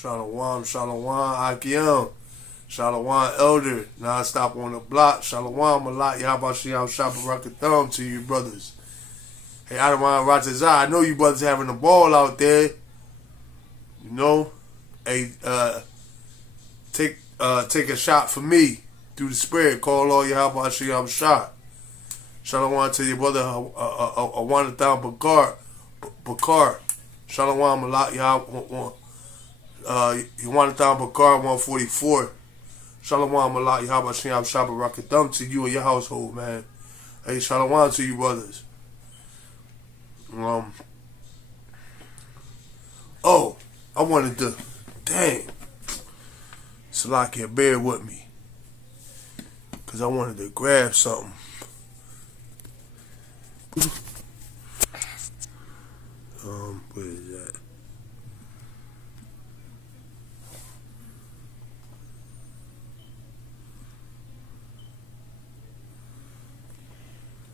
Shalom, Shalom, Akim. Shalom, Elder. Now I stop on the block. Shalom, Malak, Yahbashiyam, Shabbarakatham to you brothers. Hey, Adawan Ratazah, I know you brothers having a ball out there. You know? Hey, take a shot for me through the spirit. Call all Yahbashiyam shot. Shalom to your brother, Awanatham Bakar. Shalom, Malak, Yahwanatham Bakar 144. Shalom, Malak, Yahbashiyam, Shabbarakatham to you and your household, man. Hey, shalom to you brothers. Oh, I wanted to, dang, Salakia, bear with me, because I wanted to grab something. Where is that?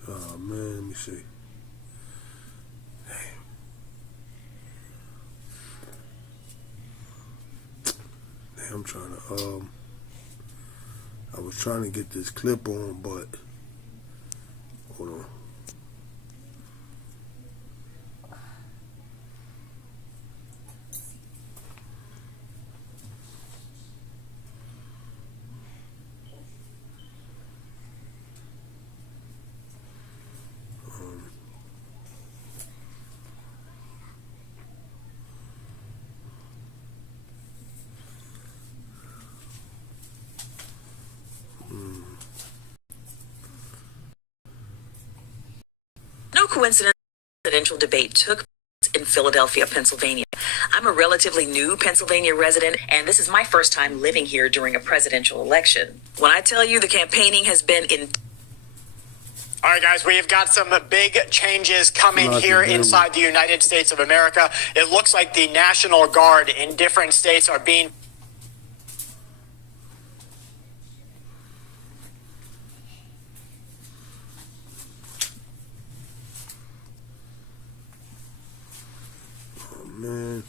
Oh man, let me see. I'm trying to I was trying to get this clip on, but hold on. No coincidence, the presidential debate took place in Philadelphia, Pennsylvania. I'm a relatively new Pennsylvania resident, and this is my first time living here during a presidential election. When I tell you the campaigning has been in... All right, guys, we've got some big changes coming here inside the United States of America. It looks like the National Guard in different states are being... Man.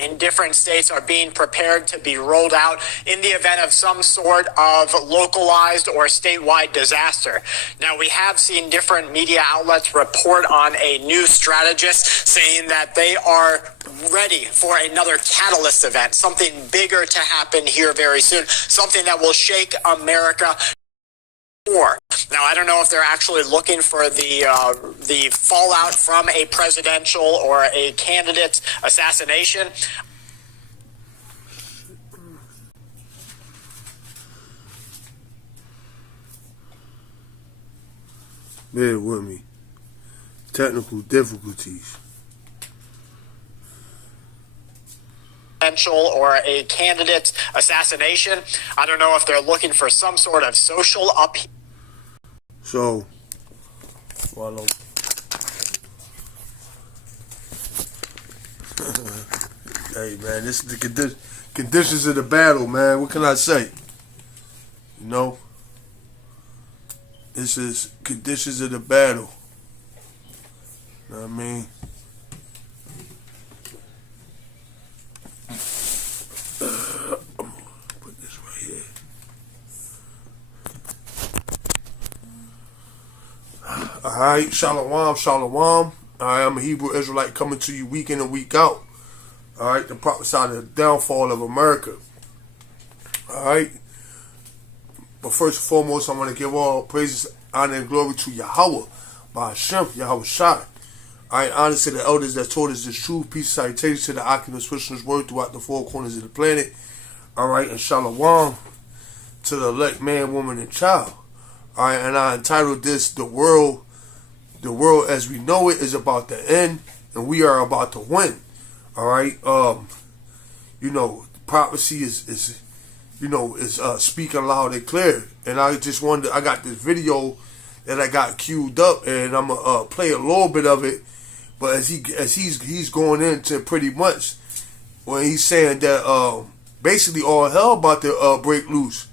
in different states are being prepared to be rolled out in the event of some sort of localized or statewide disaster. Now, we have seen different media outlets report on a new strategist saying that they are ready for another catalyst event, something bigger to happen here very soon, something that will shake America. Now, I don't know if they're actually looking for the fallout from a presidential or a candidate's assassination. Bear with me. Technical difficulties. Or a candidate's assassination. I don't know if they're looking for some sort of social upheaval. So, hey man, this is the conditions of the battle, man. What can I say? You know, this is conditions of the battle. You know what I mean? Put this right here. Alright, shalom, shalom. Alright, I'm a Hebrew Israelite coming to you week in and week out. Alright, the prophesy the downfall of America. Alright. But first and foremost, I want to give all praises, honor, and glory to Yahweh, by Hashem, Yahweh Shai. Alright, honor to the elders that taught us this truth. Peace and salutations to the Akim and Swisher's word throughout the four corners of the planet. Alright, and shalom to the elect man, woman, and child. Alright, and I entitled this, The world as we know it is about to end, and we are about to win. Alright, you know, prophecy is speaking loud and clear. And I just wanted, I got this video that I got queued up, and I'm going to play a little bit of it, But as he's going into pretty much when he's saying that basically all hell about to break loose.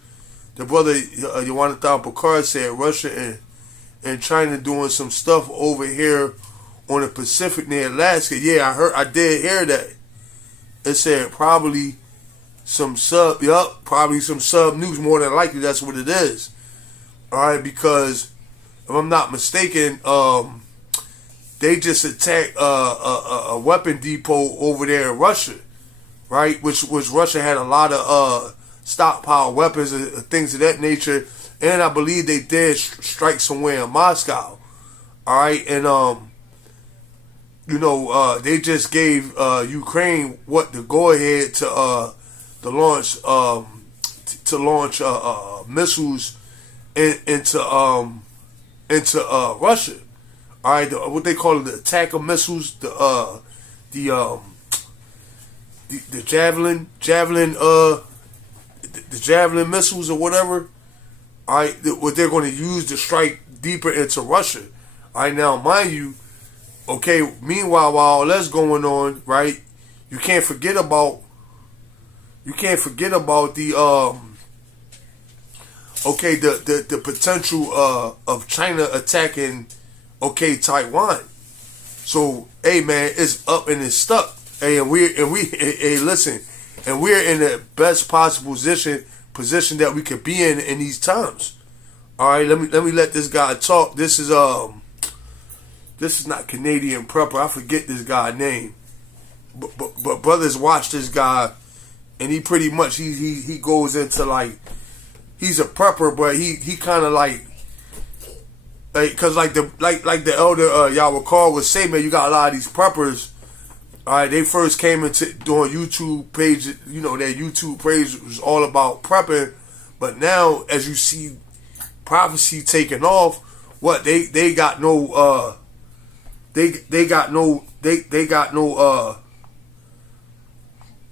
The brother Jonathan Picard said Russia and China doing some stuff over here on the Pacific near Alaska. Yeah, I did hear that. It said probably some sub news. More than likely, that's what it is. All right, because if I'm not mistaken, they just attacked a weapon depot over there in Russia, right? Which Russia had a lot of stockpile weapons and things of that nature, and I believe they did strike somewhere in Moscow. All right, and they just gave Ukraine the go ahead to launch missiles into Russia. All right, what they call it, the attacker missiles, the javelin, the javelin missiles or whatever. All right, what they're going to use to strike deeper into Russia. All right, now mind you, okay. Meanwhile, while all that's going on, right, you can't forget about the the potential of China attacking Taiwan. So hey man, it's up and it's stuck. Hey, and we listen, and we're in the best possible position that we could be in these times. All right, let me let this guy talk. This is not Canadian Prepper. I forget this guy's name, but brothers watch this guy, and he pretty much he goes into like he's a prepper, but he kind of like because like the elder y'all recall was saying, man, you got a lot of these preppers. All right, they first came into doing YouTube page. You know, their YouTube page was all about prepping, but now as you see prophecy taking off, what they got no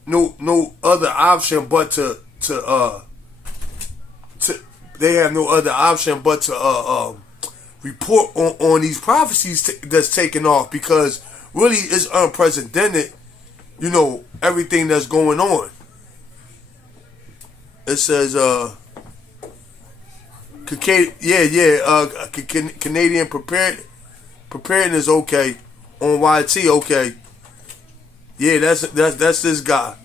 no other option but to they have no other option but to report on these prophecies that's taking off, because really it's unprecedented, you know, everything that's going on. It says Canadian preparedness, okay, on YT, okay. Yeah, that's this guy.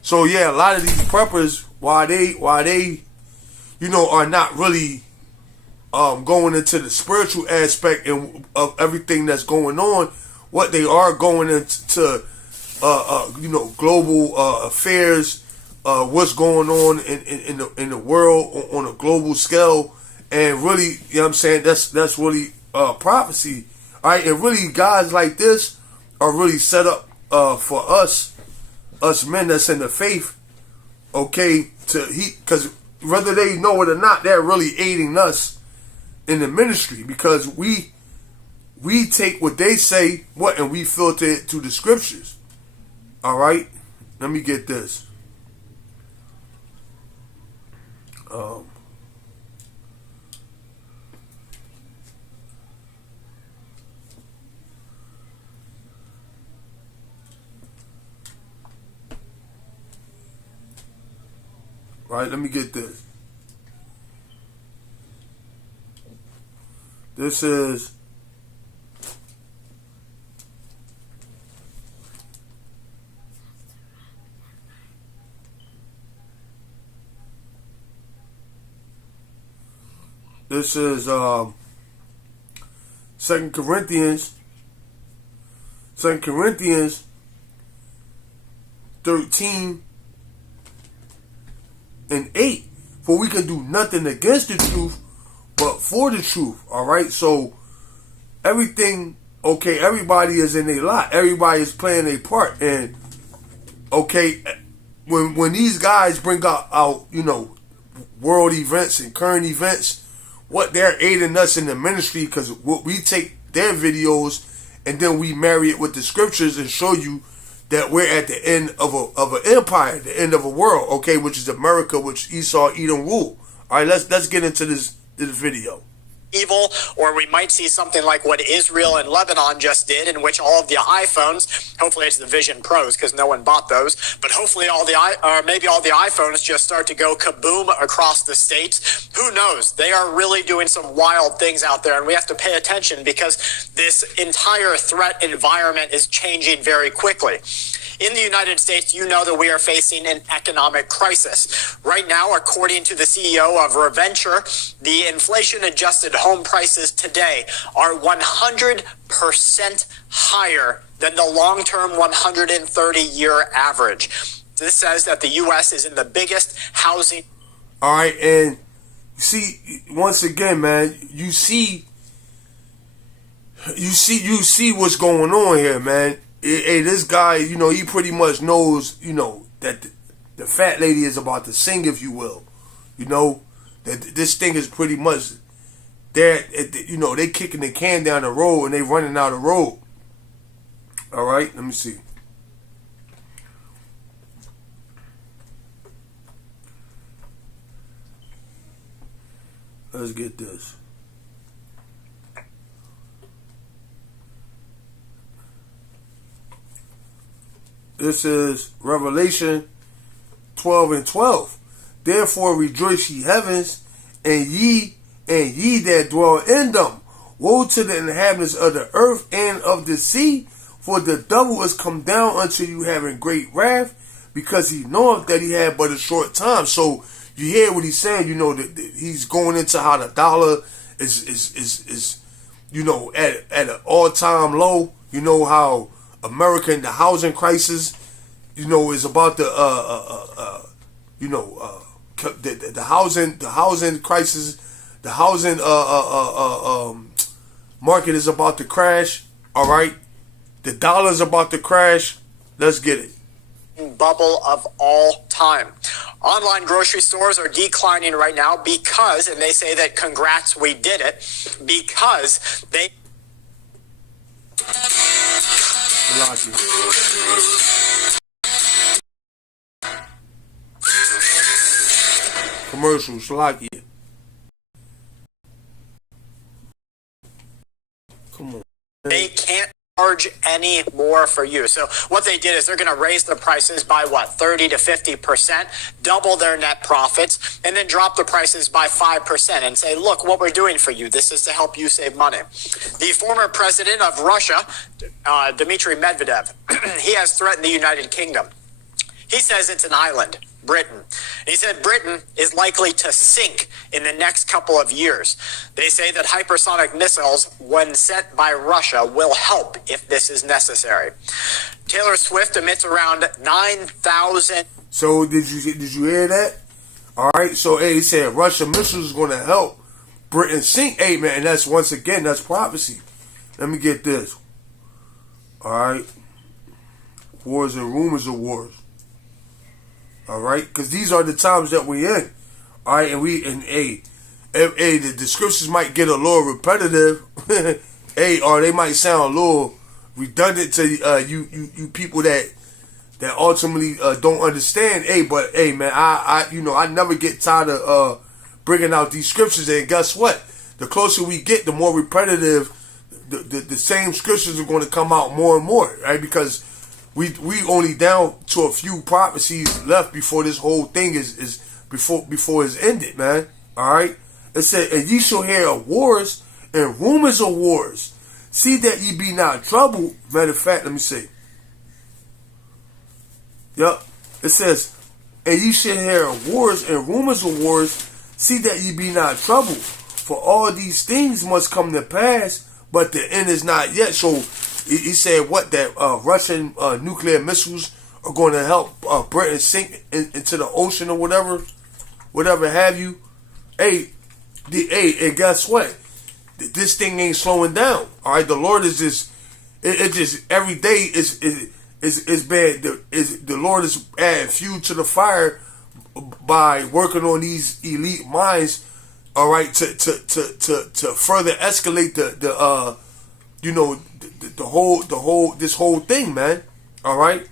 So yeah, a lot of these preppers, why they you know, are not really going into the spiritual aspect of everything that's going on. What they are going into, you know, global affairs, what's going on in the world on a global scale, and really, you know what I'm saying, that's really prophecy. All right, and really guys like this are really set up for us men that's in the faith, okay, because whether they know it or not, they're really aiding us in the ministry, because we take what they say, and we filter it through the scriptures. All right, let me get this. Right, let me get this. This is Second Corinthians 13 and 8. For we can do nothing against the truth, but for the truth. All right. So everything, okay. Everybody is in their lot. Everybody is playing their part. And okay, when these guys bring out you know, world events and current events, what they're aiding us in the ministry, because we take their videos and then we marry it with the scriptures and show you that we're at the end of an empire, the end of a world, okay, which is America, which Esau, Edom rule. All right, let's get into this video. evil, or we might see something like what Israel and Lebanon just did, in which all of the iPhones, hopefully it's the Vision Pros because no one bought those, but hopefully maybe all the iPhones just start to go kaboom across the states. Who knows? They are really doing some wild things out there, and we have to pay attention because this entire threat environment is changing very quickly. In the United States, you know that we are facing an economic crisis. Right now, according to the CEO of Reventure, the inflation-adjusted home prices today are 100% higher than the long-term 130-year average. This says that the U.S. is in the biggest housing. All right, and see, once again, man, you see what's going on here, man. Hey, this guy, he pretty much knows, that the fat lady is about to sing, if you will. That this thing is pretty much there. They kicking the can down the road and they running out of road. All right, let me see. Let's get this. This is Revelation 12:12. Therefore rejoice, ye heavens, and ye that dwell in them. Woe to the inhabitants of the earth and of the sea, for the devil is come down unto you having great wrath, because he knoweth that he had but a short time. So you hear what he's saying. That he's going into how the dollar is at an all-time low. How America and the housing crisis, is about the housing crisis, the housing market is about to crash. All right, the dollar's about to crash. Let's get it. Bubble of all time. Online grocery stores are declining right now because, and they say that congrats, we did it, because they. Commercials, like it. Come on. They can't charge any more for you. So what they did is they're going to raise the prices by 30 to 50%, double their net profits, and then drop the prices by 5% and say, look what we're doing for you. This is to help you save money. The former president of Russia, Dmitry Medvedev, he has threatened the United Kingdom. He says it's an island, Britain. He said Britain is likely to sink in the next couple of years. They say that hypersonic missiles, when sent by Russia, will help if this is necessary. Taylor Swift emits around 9,000. So did you hear that? All right. So he said Russian missiles is going to help Britain sink. Hey man, and that's prophecy. Let me get this. All right. Wars and rumors of wars. All right, because these are the times that we're in. All right, the scriptures might get a little repetitive, or they might sound a little redundant to you people that ultimately don't understand. But man, I never get tired of bringing out these scriptures. And guess what? The closer we get, the more repetitive the same scriptures are going to come out more and more, right? Because we only down to a few prophecies left before this whole thing is before it's ended, man. All right. It said, and ye shall hear of wars and rumors of wars. See that ye be not troubled. Matter of fact, let me see. Yep. It says, and ye shall hear of wars and rumors of wars. See that ye be not troubled. For all these things must come to pass, but the end is not yet. So he said that Russian nuclear missiles are going to help Britain sink into the ocean or whatever have you. Hey, and guess what? This thing ain't slowing down. All right, the Lord is just every day is bad. The Lord is adding fuel to the fire by working on these elite minds. All right, to further escalate this whole thing, man. All right,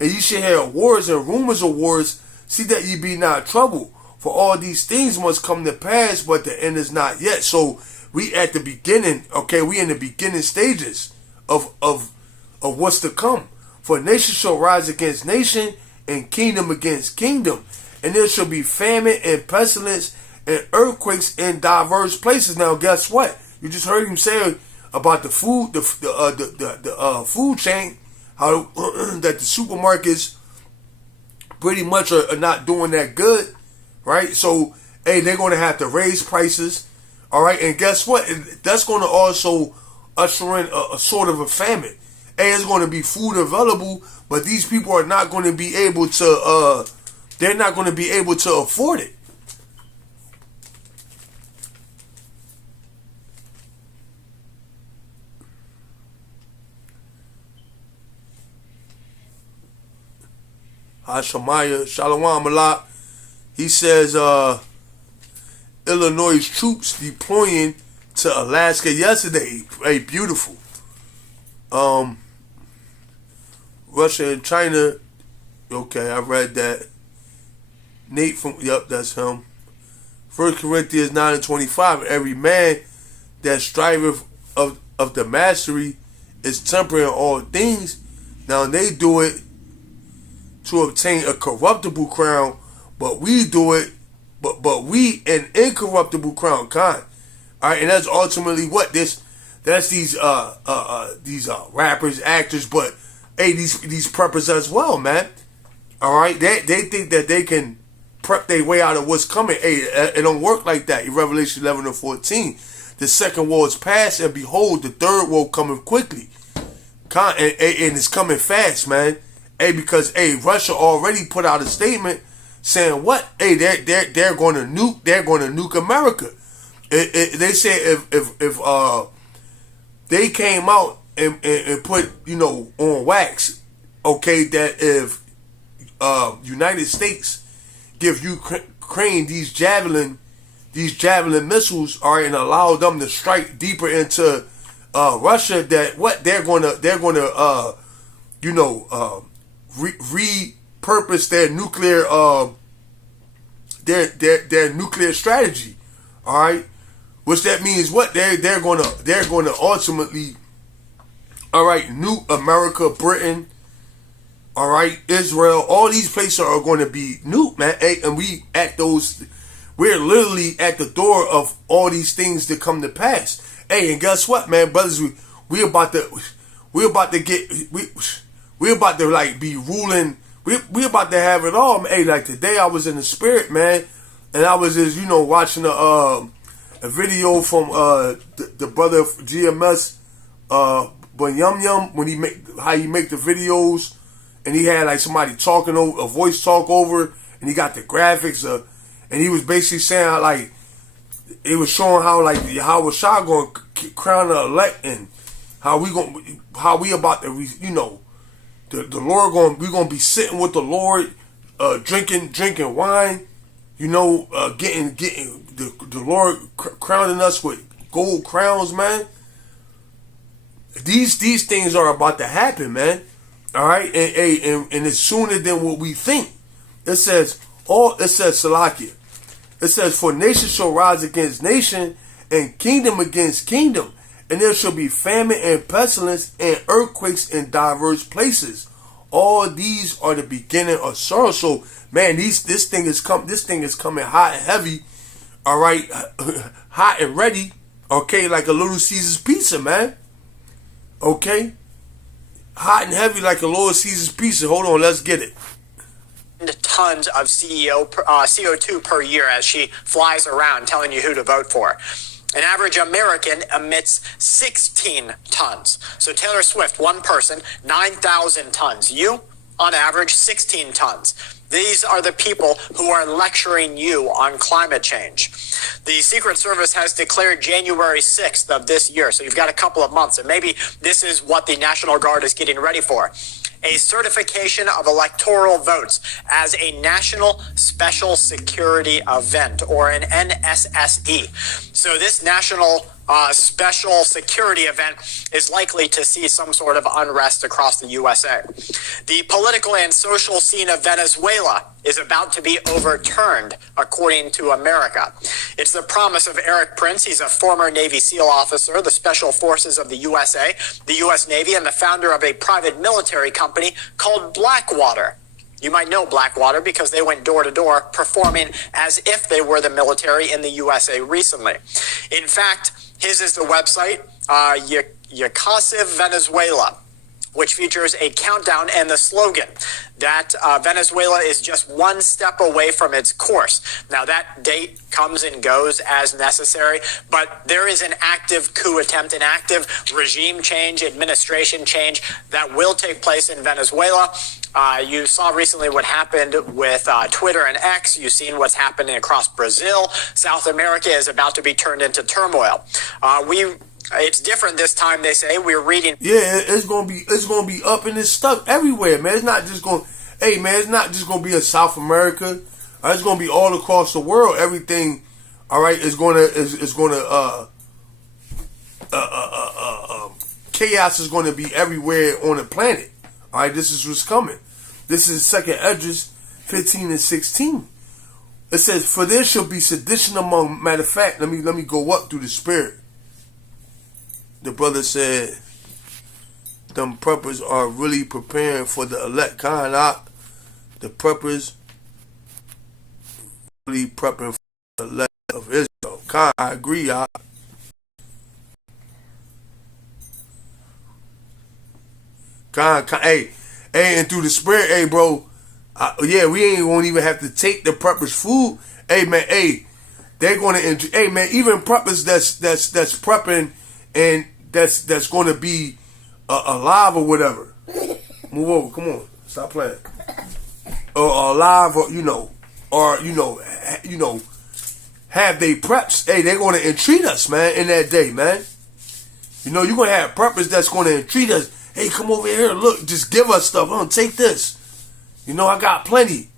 and you should hear wars and rumors of wars. See that ye be not troubled, for all these things must come to pass, but the end is not yet. So we at the beginning, okay? We in the beginning stages of what's to come. For nation shall rise against nation, and kingdom against kingdom. And there shall be famine and pestilence and earthquakes in diverse places. Now, guess what? You just heard him say about the food, the food chain, how that the supermarkets pretty much are not doing that good, right? So, hey, they're going to have to raise prices, all right? And guess what? That's going to also usher in a sort of a famine. Hey, it's going to be food available, but these people are not going to be able to, they're not going to be able to afford it. Hashamaya, Shalom Malak. He says, Illinois troops deploying to Alaska yesterday. Hey, beautiful. Russia and China. Okay, I read that. Nate from, yep, that's him. 1 Corinthians 9:25. Every man that striveth of the mastery is temperate in all things. Now they do it to obtain a corruptible crown, but we do it, but we an incorruptible crown, kind. All right, and that's ultimately what this. That's these rappers, actors, but hey, these preppers as well, man. All right, they think that they can prep their way out of what's coming. Hey, it don't work like that. In Revelation 11:14, the second war is past, and behold, the third war coming quickly. And it's coming fast, man. Hey, because hey, Russia already put out a statement saying what? Hey, they're going to nuke America. They said if they came out and put, you know, on wax, okay, that if United States give Ukraine these javelin missiles, all right, and allow them to strike deeper into Russia, that what they're gonna repurpose their nuclear their nuclear strategy, all right. Which that means what? They're gonna ultimately, all right, nuke America, Britain, all right, Israel. All these places are going to be nuked, man. Hey, and we're literally at the door of all these things to come to pass. Hey, and guess what, man, brothers? We about to like be ruling. We about to have it all, man. Hey, like today I was in the spirit, man, and I was just, you know, watching a video from the brother GMS, but Yum Yum, when he make the videos, and he had like somebody talking over, a voice talk over, and he got the graphics, and he was basically saying like, it was showing how like Yahweh Shah going to crown the elect, and how we about to, you know, the Lord we gonna be sitting with the Lord, drinking wine, you know, getting the Lord crowning us with gold crowns, man. These things are about to happen, man. All right, and it's sooner than what we think. It says Salakia. It says, for nation shall rise against nation, and kingdom against kingdom, and there shall be famine and pestilence and earthquakes in diverse places. All these are the beginning of sorrow. So, man, this thing is coming hot and heavy. All right, hot and ready. Okay, like a Little Caesar's pizza, man. Okay, hot and heavy like a Little Caesar's pizza. Hold on, let's get it. Tons of CO2 per year as she flies around telling you who to vote for. An average American emits 16 tons. So Taylor Swift, one person, 9,000 tons. You, on average, 16 tons. These are the people who are lecturing you on climate change. The Secret Service has declared January 6th of this year, so you've got a couple of months, and maybe this is what the National Guard is getting ready for. A certification of electoral votes as a national special security event, or an NSSE. So this national special security event is likely to see some sort of unrest across the USA. The political and social scene of Venezuela is about to be overturned, according to America. It's the promise of Eric Prince. He's a former Navy SEAL officer, the Special Forces of the USA, the U.S. Navy, and the founder of a private military company called Blackwater. You might know Blackwater because they went door to door performing as if they were the military in the USA recently. In fact, his is the website, Yacasiv Venezuela, which features a countdown and the slogan that Venezuela is just one step away from its course. Now, that date comes and goes as necessary, but there is an active coup attempt, an active regime change, administration change that will take place in Venezuela. You saw recently what happened with Twitter and X. You've seen what's happening across Brazil. South America is about to be turned into turmoil. It's different this time, they say. We're reading. Yeah, it's gonna be up and it's stuck everywhere, man. It's not just gonna. Hey, man, it's not just gonna be a South America. It's gonna be all across the world. Everything, all right, is gonna chaos is gonna be everywhere on the planet. All right, this is what's coming. This is 2nd Esdras 15 and 16. It says, "For there shall be sedition among." Matter of fact, let me go up through the spirit. The brother said, them preppers are really preparing for the elect. The preppers really prepping for the elect of Israel. I agree, Hey, and through the spirit, hey, bro, we won't even have to take the preppers' food. Hey, man, hey, they're gonna enjoy. Hey, man, even preppers that's prepping and that's going to be alive or whatever. Move over, come on, stop playing. Or alive, or have they preps? Hey, they're going to entreat us, man, in that day, man. You're going to have preppers that's going to entreat us. Hey, come over here, look, just give us stuff. Take this. I got plenty.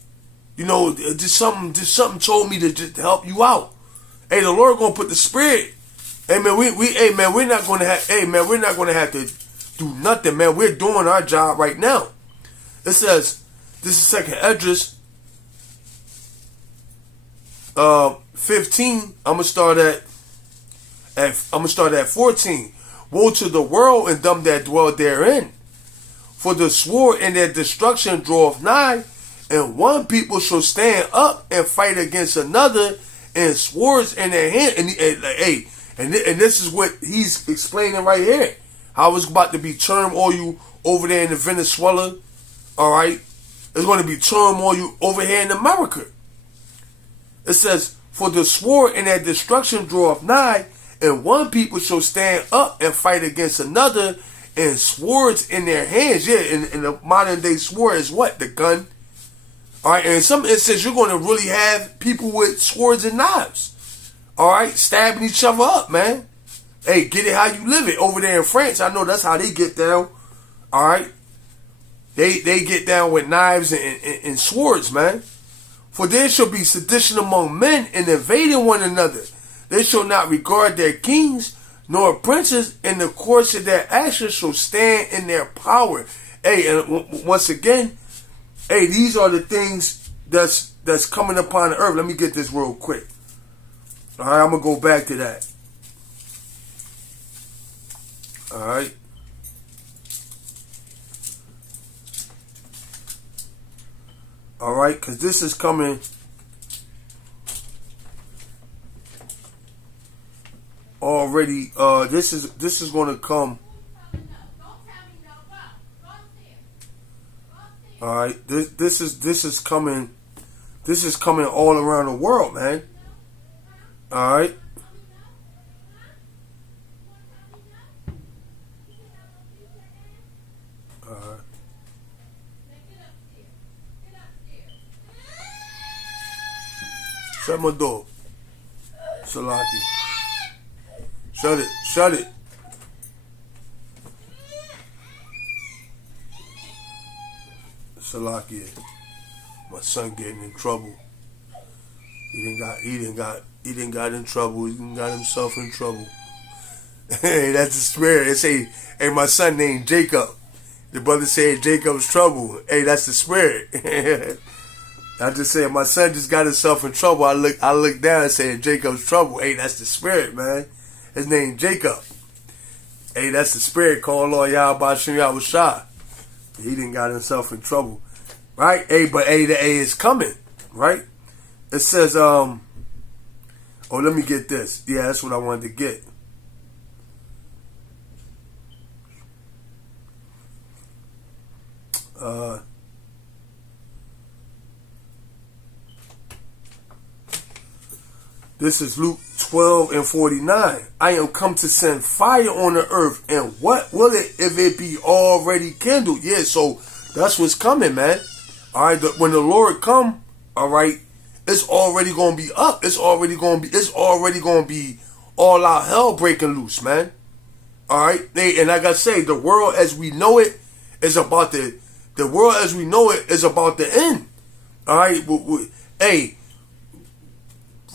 Just something told me to just help you out. Hey, the Lord going to put the spirit. Hey man, we're not gonna have to do nothing, man. We're doing our job right now. It says, this is 2nd Esdras 15. I'm gonna start at 14. Woe to the world and them that dwell therein, for the sword and their destruction draweth nigh, and one people shall stand up and fight against another, and swords in their hand. And this is what he's explaining right here. How it's about to be turmoil over there in Venezuela. All right. It's going to be turmoil over here in America. It says, for the sword and their destruction draweth nigh, and one people shall stand up and fight against another, and swords in their hands. Yeah, in the modern day sword is what? The gun. All right. And in some instances, you're going to really have people with swords and knives. All right, stabbing each other up, man. Hey, get it how you live it. Over there in France, I know that's how they get down. All right, they get down with knives and swords, man. For there shall be sedition among men, and invading one another. They shall not regard their kings nor princes, and the course of their actions shall stand in their power. Hey, and once again, hey, these are the things that's coming upon the earth. Let me get this real quick. All right, I'm going to go back to that. All right. All right, because this is coming already. This is going to come. All right, this is coming. This is coming all around the world, man. All right. Shut my door. Salaki. Shut it. Shut it. Salaki. My son getting in trouble. He didn't got in trouble. He didn't got himself in trouble. Hey, that's the spirit. It say, hey, my son named Jacob. The brother said Jacob's trouble. Hey, that's the spirit. I just said my son just got himself in trouble. I look down and said Jacob's trouble. Hey, that's the spirit, man. His name Jacob. Hey, that's the spirit calling on Yahweh Shem Yahushua. He didn't got himself in trouble. Right? Hey, but hey, the A is coming. Right? It says, oh, let me get this. Yeah, that's what I wanted to get. This is Luke 12 and 49. I am come to send fire on the earth, and what will it if it be already kindled? Yeah, so that's what's coming, man. All right, when the Lord come, all right, it's already gonna be up. It's already gonna be all out hell breaking loose, man. All right, and like I say, the world as we know it is about the world as we know it is about the end. All right, hey,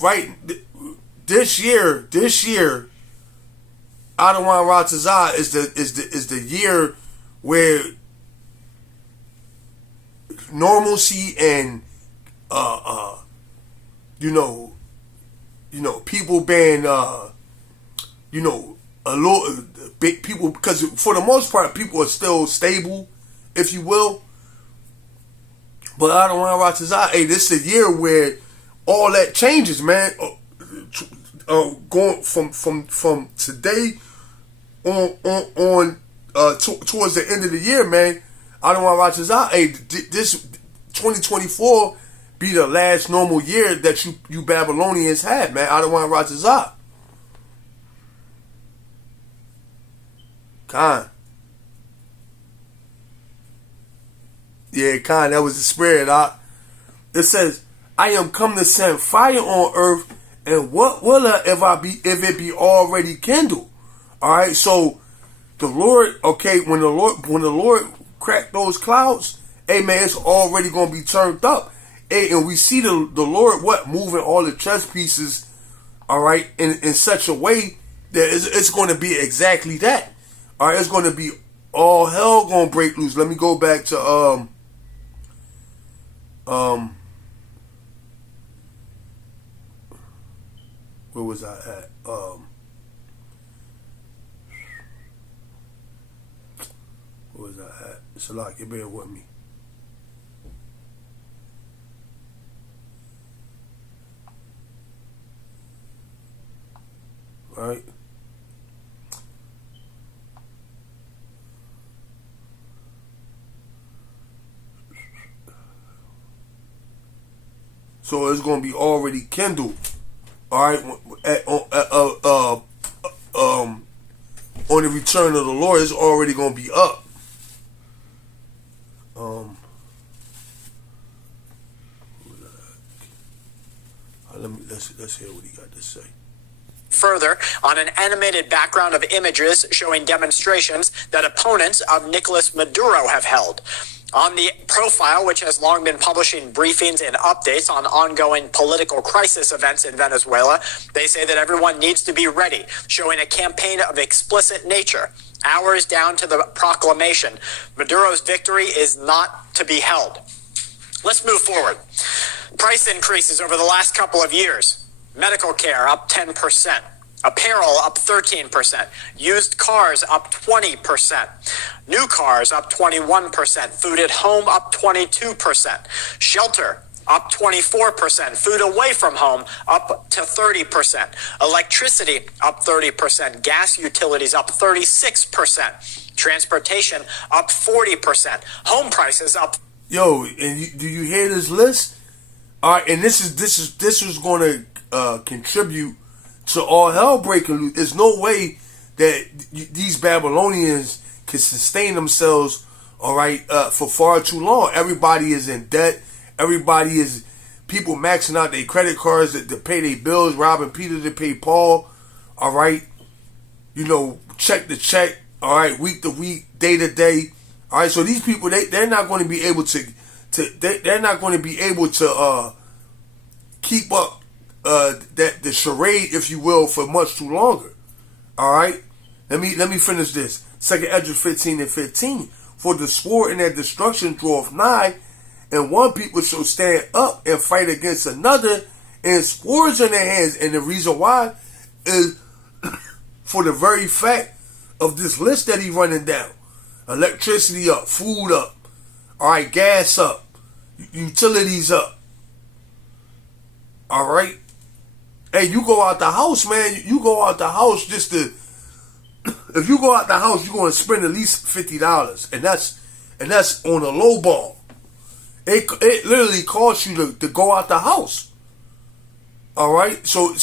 right, this year, Adawan Ratazah is the year where normalcy and people being a little big people, because for the most part people are still stable, if you will. But Adawan Ratazah, hey, this is a year where all that changes, man. Going from today on towards the end of the year, man. I don't want to watch hey, this 2024 be the last normal year that you Babylonians had, man. I don't want to watch Khan. Yeah, Khan, that was the spirit. It says, I am come to send fire on earth, and what will it if it be already kindled? All right, so the Lord, okay, when the Lord cracked those clouds, hey man, it's already gonna be turned up. Hey, and we see the Lord moving all the chess pieces, all right, in such a way that it's going to be exactly that. All right, it's going to be all hell gonna break loose. Let me go back to where was I at? Where was I at? Salak, you bear with me. Right? So it's going to be already kindled. All right, on the return of the Lord, it's already gonna be up. Let's hear what he got to say. Further, on an animated background of images showing demonstrations that opponents of Nicolas Maduro have held. On the profile, which has long been publishing briefings and updates on ongoing political crisis events in Venezuela, they say that everyone needs to be ready, showing a campaign of explicit nature. Hours down to the proclamation, Maduro's victory is not to be held. Let's move forward. Price increases over the last couple of years. Medical care up 10%. Apparel up 13%. Used cars up 20%. New cars up 21%. Food at home up 22%. Shelter up 24%. Food away from home up to 30%. Electricity up 30%. Gas utilities up 36%. Transportation up 40%. Home prices up. Yo, and do you hear this list? All right, and this is going to contribute to all hell breaking loose. There's no way that these Babylonians can sustain themselves, all right, for far too long. Everybody is in debt. Everybody is people maxing out their credit cards to pay their bills, robbing Peter to pay Paul. All right, check to check. All right, week to week, day to day. All right, so these people they're not going to be able to they're not going to be able to keep up the charade, if you will, for much too longer. All right, Let me finish this. 2 Ezra 15:15. For the sword and their destruction draweth nigh, and one people shall stand up and fight against another, and swords in their hands. And the reason why is for the very fact of this list that he running down. Electricity up, food up, alright, gas up, utilities up. Alright? Hey, you go out the house, man. You go out the house just to, if you go out the house, you're going to spend at least $50, and that's on a low ball. It literally costs you to go out the house. All right, so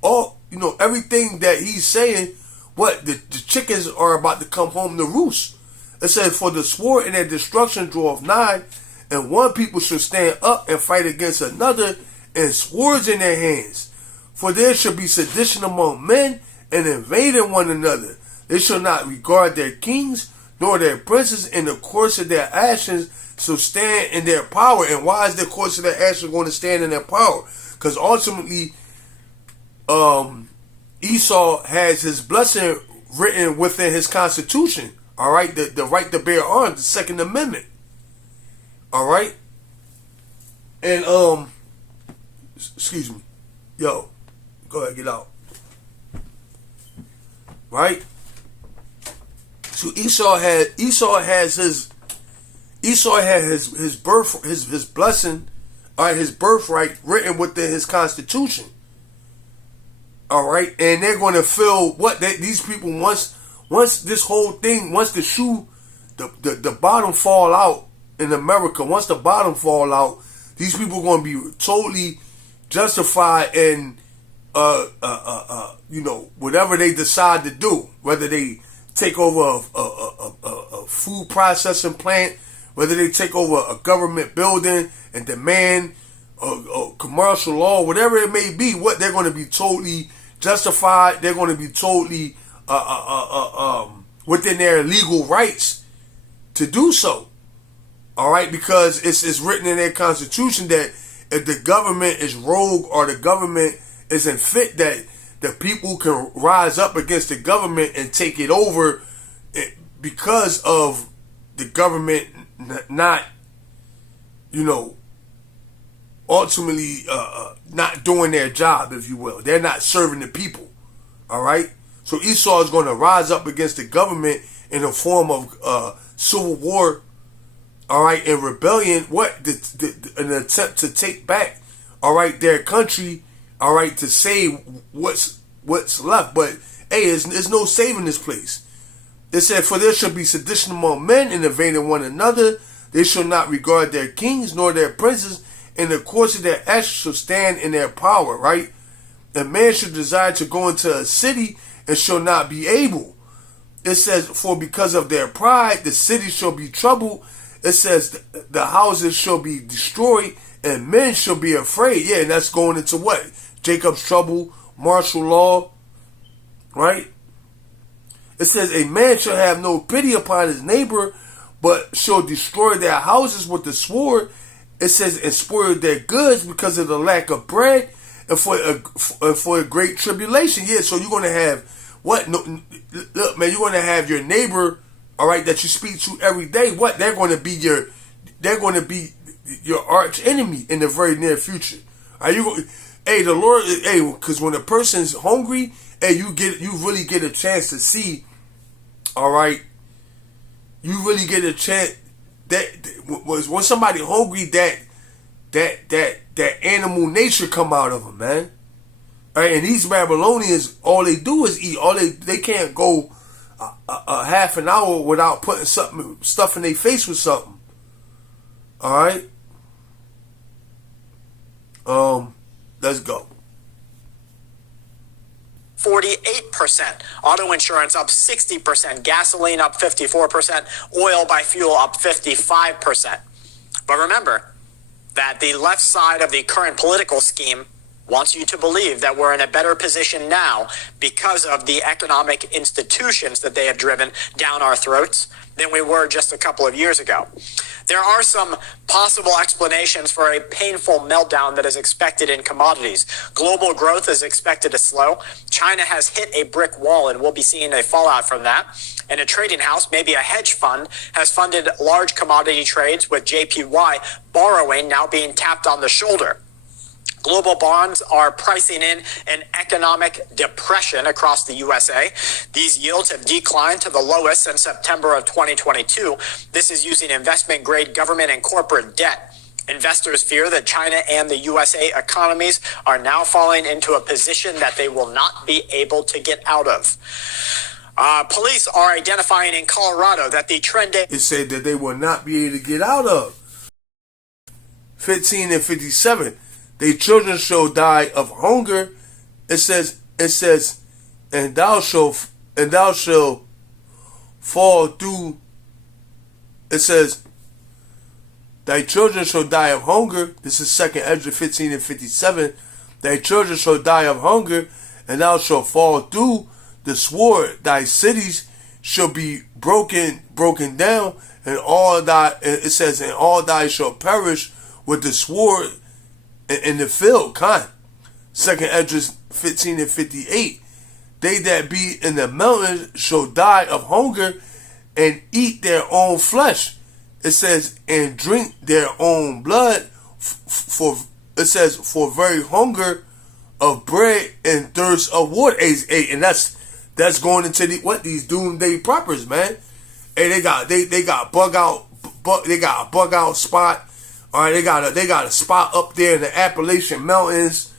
all everything that he's saying, what the chickens are about to come home to roost. It says, for the sword and their destruction draweth nigh, and one people shall stand up and fight against another, and swords in their hands. For there shall be sedition among men, and invading one another. They shall not regard their kings, nor their princes. In the course of their actions shall stand in their power. And why is the course of their actions going to stand in their power? Because ultimately, Esau has his blessing written within his constitution. All right, the right to bear arms, the Second Amendment. All right, and excuse me, yo, go ahead, get out. Right? So Esau had his birth, his blessing, all right, his birthright written within his constitution. All right, and they're going to feel these people once this whole thing, once the shoe, the bottom fall out in America, once the bottom fall out, these people are going to be totally justified in whatever they decide to do, whether they take over a food processing plant, whether they take over a government building and demand a commercial law, whatever it may be, what they're going to be totally justified. They're going to be totally within their legal rights to do so. All right, because it's written in their constitution that if the government is rogue or the government isn't fit, that the people can rise up against the government and take it over because of the government not, ultimately not doing their job, if you will. They're not serving the people. All right? So Esau is going to rise up against the government in the form of civil war, all right, and rebellion, an attempt to take back, all right, their country, all right, to save what's left. But hey, there's no saving this place. They said, for there shall be sedition among men, and invading one another. They shall not regard their kings nor their princes. In the course of their actions shall stand in their power, right? And man should desire to go into a city and shall not be able. It says, for because of their pride, the city shall be troubled. It says, the houses shall be destroyed, and men shall be afraid. Yeah, and that's going into what? Jacob's trouble, martial law, right? It says, a man shall have no pity upon his neighbor, but shall destroy their houses with the sword. It says, and spoil their goods because of the lack of bread and for a great tribulation. Yeah, so you're going to have what? No, look, man, you're going to have your neighbor, all right, that you speak to every day. What? They're going to be your arch enemy in the very near future. Are you? Hey, the Lord. Hey, because when a person's hungry, hey, you really get a chance to see. All right, you really get a chance. That when somebody hungry, that animal nature come out of them, man. All right, and these Babylonians, all they do is eat. They can't go a half an hour without putting stuff in their face with something. All right. Let's go. 48%. Auto insurance up 60%. Gasoline up 54%. Oil by fuel up 55%. But remember that the left side of the current political scheme wants you to believe that we're in a better position now because of the economic institutions that they have driven down our throats. than we were just a couple of years ago. There are some possible explanations for a painful meltdown that is expected in commodities. Global growth is expected to slow. China has hit a brick wall, and we'll be seeing a fallout from that. And a trading house, maybe a hedge fund, has funded large commodity trades with JPY borrowing now being tapped on the shoulder. Global bonds are pricing in an economic depression across the USA. These yields have declined to the lowest since September of 2022. This is using investment-grade government and corporate debt. Investors fear that China and the USA economies are now falling into a position that they will not be able to get out of. Police are identifying in Colorado that the trend... It said that they will not be able to get out of. 15 and 57. Their children shall die of hunger. It says, and thou shalt fall through. It says, thy children shall die of hunger. This is 2nd Ezra 15 and 57. Thy children shall die of hunger, and thou shalt fall through the sword. Thy cities shall be broken down, and all thy, it says, and all thy shall perish with the sword in the field. 2nd Ezra 15 and 58. They that be in the mountains shall die of hunger and eat their own flesh. It says, and drink their own blood, for it says, for very hunger of bread and thirst of water. And that's going into these doomsday preppers, man. Hey, they got a bug out spot. All right, they got a spot up there in the Appalachian Mountains.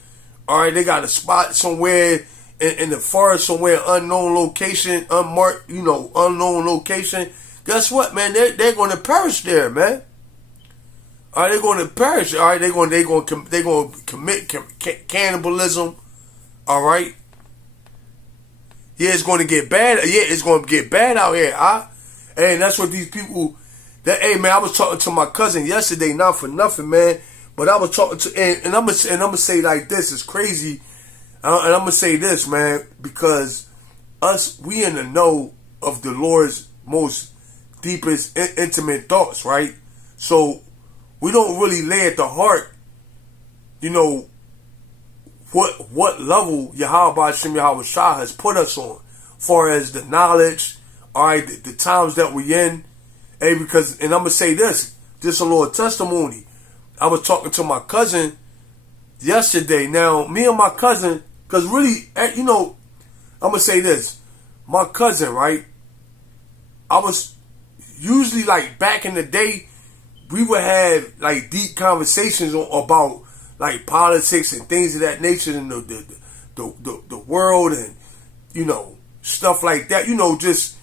All right, they got a spot somewhere in the forest, somewhere unknown location, unmarked, unknown location. Guess what, man? They're going to perish there, man. All right, they're going to perish. All right, they're going to commit cannibalism. All right. Yeah, it's going to get bad. Yeah, it's going to get bad out here. And that's what these people. Hey man, I was talking to my cousin yesterday, not for nothing, man. But I was talking to, and I'm gonna say like this, it's crazy, and I'm gonna say this, man, because we in the know of the Lord's most deepest, intimate thoughts, right? So we don't really lay at the heart, what level Yahweh Hashem Yahweh Shah has put us on, far as the knowledge, all right, the times that we in. Hey, because, and I'm going to say this, just a little testimony. I was talking to my cousin yesterday. Now, me and my cousin, because really, I'm going to say this. My cousin, right, I was usually, like, back in the day, we would have, like, deep conversations about, like, politics and things of that nature and the world and, stuff like that. Just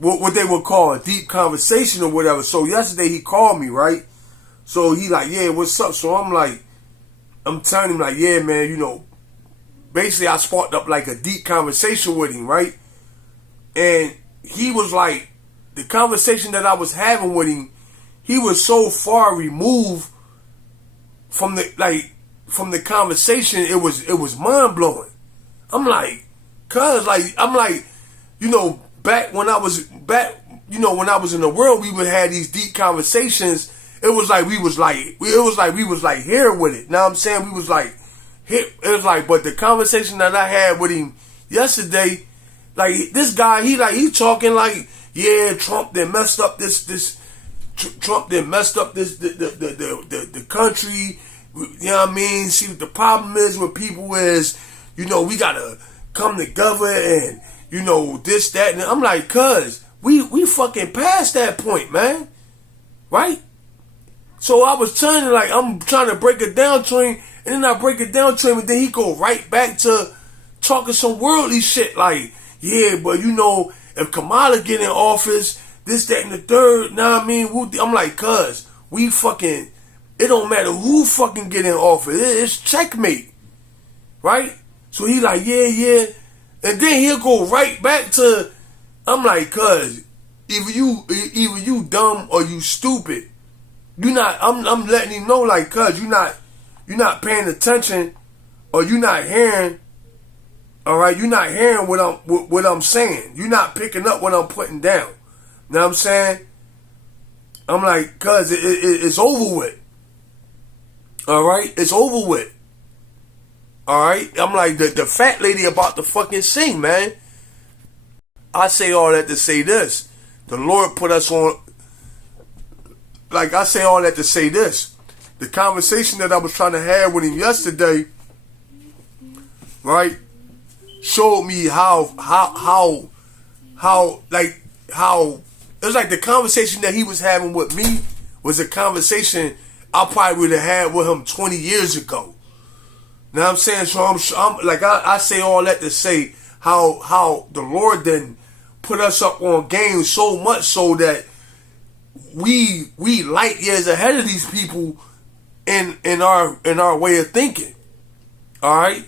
what they would call a deep conversation or whatever. So yesterday he called me, right? So he like, yeah, what's up? So I'm telling him like, yeah, man, basically I sparked up like a deep conversation with him, right? And he was like, the conversation that I was having with him, he was so far removed from the conversation, it was mind blowing. I'm like, back when I was in the world, we would have these deep conversations. It was like we was like here with it. Now I'm saying we was like here. It was like, but the conversation that I had with him yesterday, like this guy, he talking like, yeah, Trump then messed up this Trump then messed up the country. You know what I mean? See, what the problem is with people is, we gotta come together and. This, that, and I'm like, cuz, we fucking past that point, man. Right? So I was turning, like, I'm trying to break it down to him, and then I break it down to him, and then he go right back to talking some worldly shit, like, yeah, but if Kamala get in office, this, that, and the third, know what I mean? I'm like, cuz, it don't matter who fucking get in office, it's checkmate. Right? So he like, yeah. And then he'll go right back to, I'm like, cuz, either you dumb or you stupid. I'm letting him know, like, cuz, you're not paying attention, or you're not hearing, all right, you're not hearing what I'm saying. You're not picking up what I'm putting down. know what I'm saying? I'm like, cuz it's over with. Alright? It's over with. Alright? I'm like, the fat lady about to fucking sing, man. I say all that to say this. The Lord put us on, like I say all that to say this. The conversation that I was trying to have with him yesterday, right, showed me how it's like the conversation that he was having with me was a conversation I probably would have had with him 20 years ago. Know what I'm saying? So I'm like, I say all that to say how the Lord then put us up on game so much so that we light years ahead of these people in our way of thinking. All right,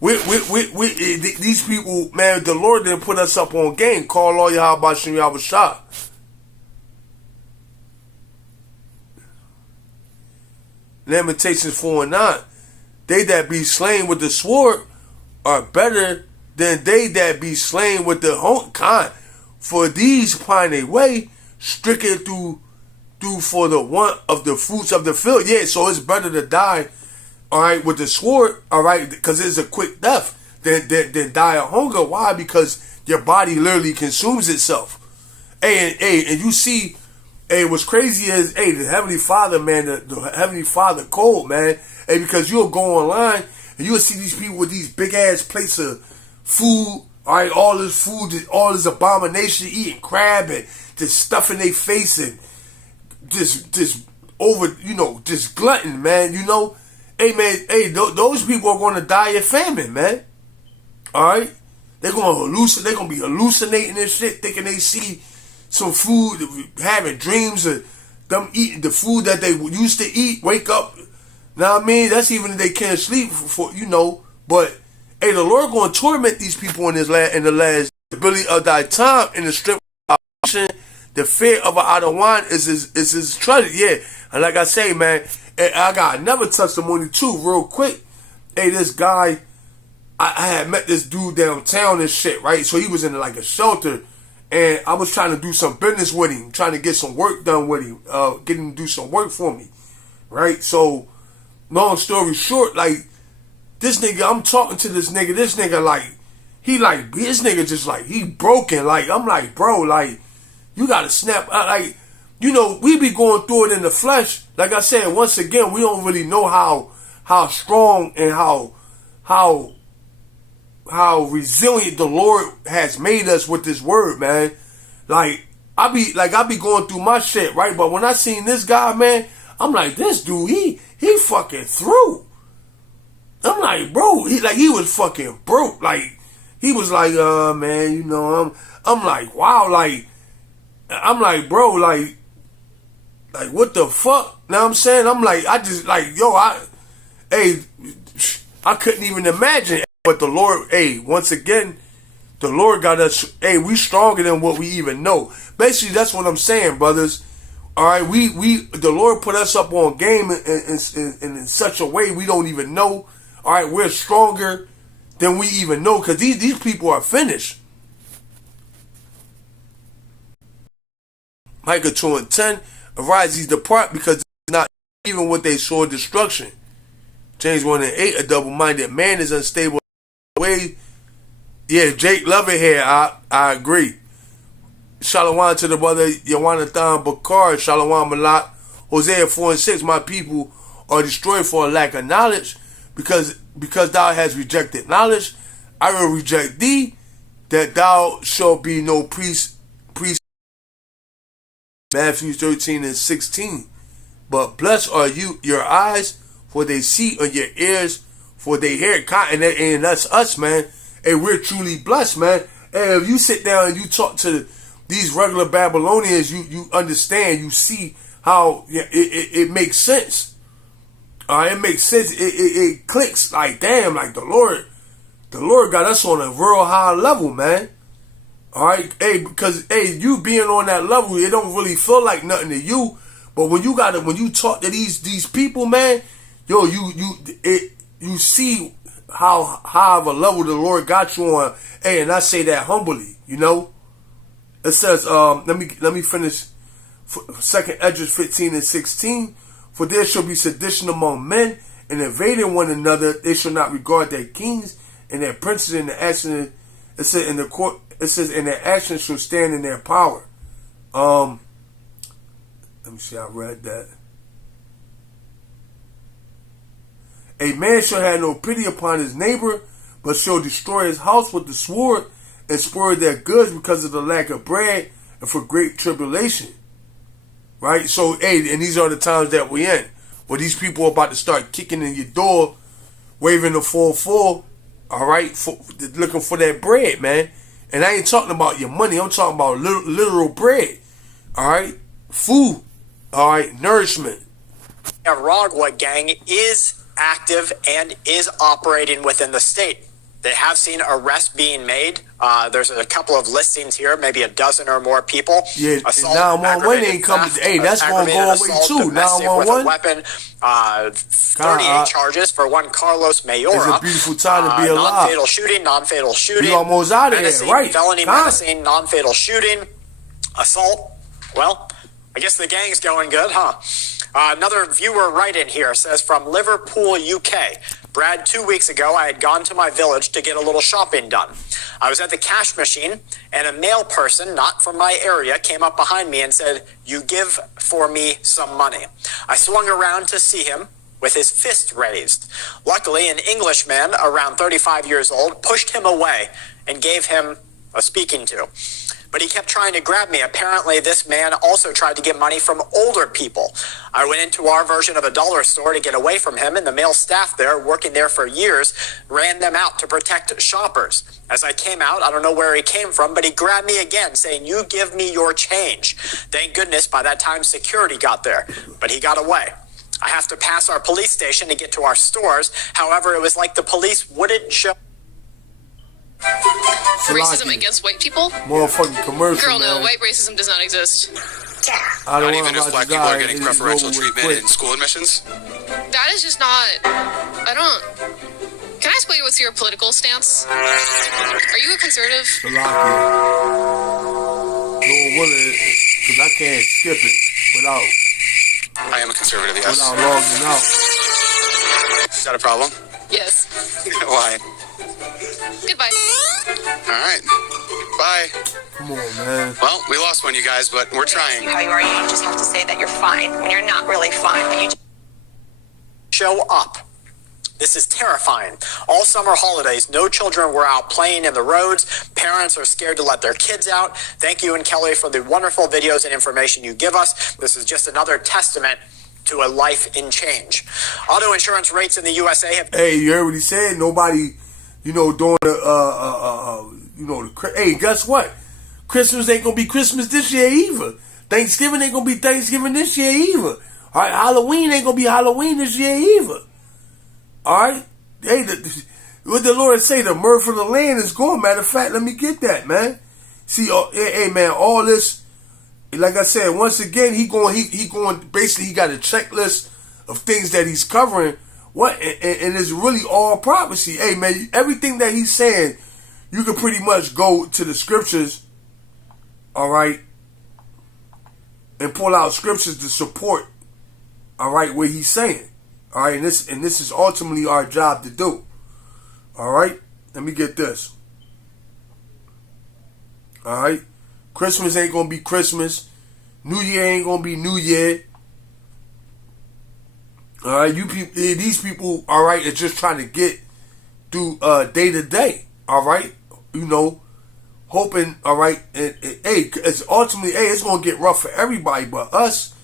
these people, man. The Lord didn't put us up on game. Call all y'all about Shem Yahushua. Lamentations 4:9. They that be slain with the sword are better than they that be slain with the kind. For these pine a way, stricken through for the want of the fruits of the field. Yeah, so it's better to die, all right, with the sword, all right, because it's a quick death than die of hunger. Why? Because your body literally consumes itself. And you see, what's crazy is, the Heavenly Father, man, the Heavenly Father cold, man. Because you'll go online and you'll see these people with these big ass plates of food, all right, all this food, all this abomination, eating crab and just stuffing their face and just over, just glutton, man, Hey, man, those people are going to die of famine, man. All right? They're going to be hallucinating and shit, thinking they see some food, having dreams of them eating the food that they used to eat, wake up. Now, I mean, that's even if they can't sleep for. But, the Lord going to torment these people in the last ability of thy time in the strength of our the fear of an Adawan is his treasure. Yeah. And like I say, man, I got another testimony too, real quick. This guy, I had met this dude downtown and shit, right? So he was in like a shelter, and I was trying to do some business with him, trying to get some work done with him, get him to do some work for me, right? So, long story short, like, this nigga, I'm talking to this nigga like, this nigga just like, he broken, like, I'm like, bro, like, you gotta snap out, like, we be going through it in the flesh. Like I said, once again, we don't really know how strong and how resilient the Lord has made us with this word, man. Like, I be going through my shit, right? But when I seen this guy, man, I'm like, this dude, he fucking through. I'm like, bro, he was fucking broke. Like, he was like, man, I'm like, wow, like, I'm like, bro, like, what the fuck? Know what I'm saying? I'm like, I just, like, I couldn't even imagine. But the Lord, once again, the Lord got us, we stronger than what we even know. Basically, that's what I'm saying, brothers. All right, the Lord put us up on game in such a way we don't even know. All right, we're stronger than we even know, because these people are finished. Micah 2:10, arise, ye depart, because it's not even what they saw destruction. James 1:8, a double-minded man is unstable way. Yeah, Jake, love it here. I agree. Shalom to the brother Yawanathan Bakar. Shalom Malak. Hosea 4:6, my people are destroyed for a lack of knowledge, because thou hast rejected knowledge. I will reject thee, that thou shalt be no priest. Matthew 13:16. But blessed are your eyes, for they see, and your ears, for they hear. And that's us, man. And we're truly blessed, man. And if you sit down and you talk to these regular Babylonians, you understand, you see how it makes sense. It makes sense. It clicks. Like, damn, like the Lord got us on a real high level, man. All right, because you being on that level, it don't really feel like nothing to you. But when you talk to these people, man, you see how high of a level the Lord got you on. And I say that humbly, It says, let me finish. Second Esdras 15 and 16. For there shall be sedition among men, and invading one another, they shall not regard their kings and their princes in the action. It says in the court. It says, and their actions shall stand in their power. Let me see. I read that. A man shall have no pity upon his neighbor, but shall destroy his house with the sword and spoil their goods because of the lack of bread and for great tribulation. Right? So, hey, and these are the times that we're in, where these people are about to start kicking in your door, waving the 4-4, all right, looking for that bread, man. And I ain't talking about your money. I'm talking about literal bread, all right, food, all right, nourishment. Nicaragua gang is active and is operating within the state. They have seen arrests being made. There's a couple of listings here, maybe a dozen or more people. Yeah, assault, 911 ain't coming. Hey, that's going to go away too. 911. Weapon, 38 charges for one Carlos Mayora. It's a beautiful time to be alive. Non-fatal shooting. We almost out of here, right? Felony menacing, non-fatal shooting, assault. Well, I guess the gang's going good, huh? Another viewer right in here says, from Liverpool, UK. Brad, 2 weeks ago, I had gone to my village to get a little shopping done. I was at the cash machine, and a male person, not from my area, came up behind me and said, "You give for me some money." I swung around to see him with his fist raised. Luckily, an Englishman, around 35 years old, pushed him away and gave him a speaking to. But he kept trying to grab me. Apparently, this man also tried to get money from older people. I went into our version of a dollar store to get away from him, and the male staff there, working there for years, ran them out to protect shoppers. As I came out, I don't know where he came from, but he grabbed me again, saying, "You give me your change." Thank goodness by that time security got there, but he got away. I have to pass our police station to get to our stores. However, it was like the police wouldn't show. Racism against white people? Motherfucking commercial. Girl, no, man. white racism does not exist. Not even if black people are getting preferential treatment in school admissions? That is just not. I don't. Can I ask what's your political stance? Are you a conservative? Salaki. No, because I can't skip it without. I am a conservative, yes. Without logging out. Is that a problem? Yes. Why? Goodbye. All right. Bye. Come on, man. Well, we lost one, you guys, but we're trying. How you are, you just have to say that you're fine when you're not really fine. But you show up. This is terrifying. All summer holidays, no children were out playing in the roads. Parents are scared to let their kids out. Thank you and Kelly for the wonderful videos and information you give us. This is just another testament to a life in change. Auto insurance rates in the USA have... Hey, you heard what he said? Nobody, doing hey, guess what? Christmas ain't gonna be Christmas this year either. Thanksgiving ain't gonna be Thanksgiving this year either. All right, Halloween ain't gonna be Halloween this year either. All right, hey, what the Lord say? The mirth of the land is gone. Matter of fact, let me get that, man. See, hey, man, all this, like I said, once again, he going. Basically, he got a checklist of things that he's covering. What and it's really all prophecy. Hey, man, everything that he's saying, you can pretty much go to the scriptures. All right, and pull out scriptures to support. All right, what he's saying. All right, and this is ultimately our job to do. All right, let me get this. All right, Christmas ain't gonna be Christmas. New Year ain't gonna be New Year. All right, you people, these people, all right, are just trying to get through day to day. All right, hoping. All right, and hey, it's ultimately, hey, it's gonna get rough for everybody, but us.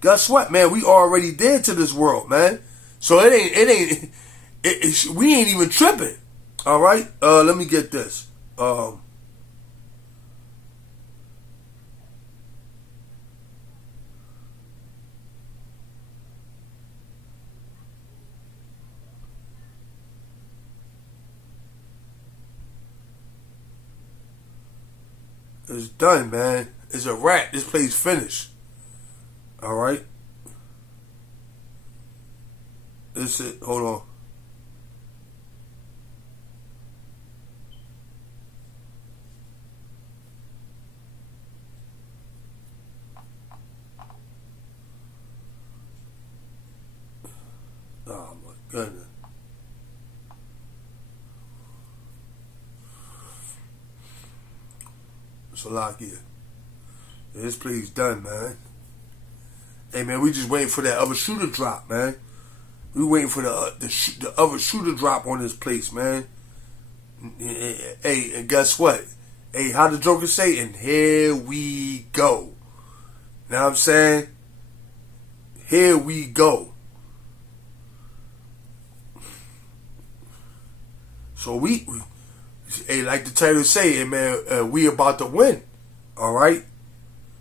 Guess what, man? We already dead to this world, man. So we ain't even tripping. All right. Let me get this. It's done, man. It's a wrap. This play's finished. All right. This it. Hold on. Oh my goodness. Salakia. This play's done, man. Hey, man, we just waiting for that other shooter drop, man. We waiting for the other shooter drop on this place, man. Hey, and guess what? Hey, how the Joker say? And here we go. Know what I'm saying? Here we go. So we hey, like the title say, hey, man, we about to win. All right?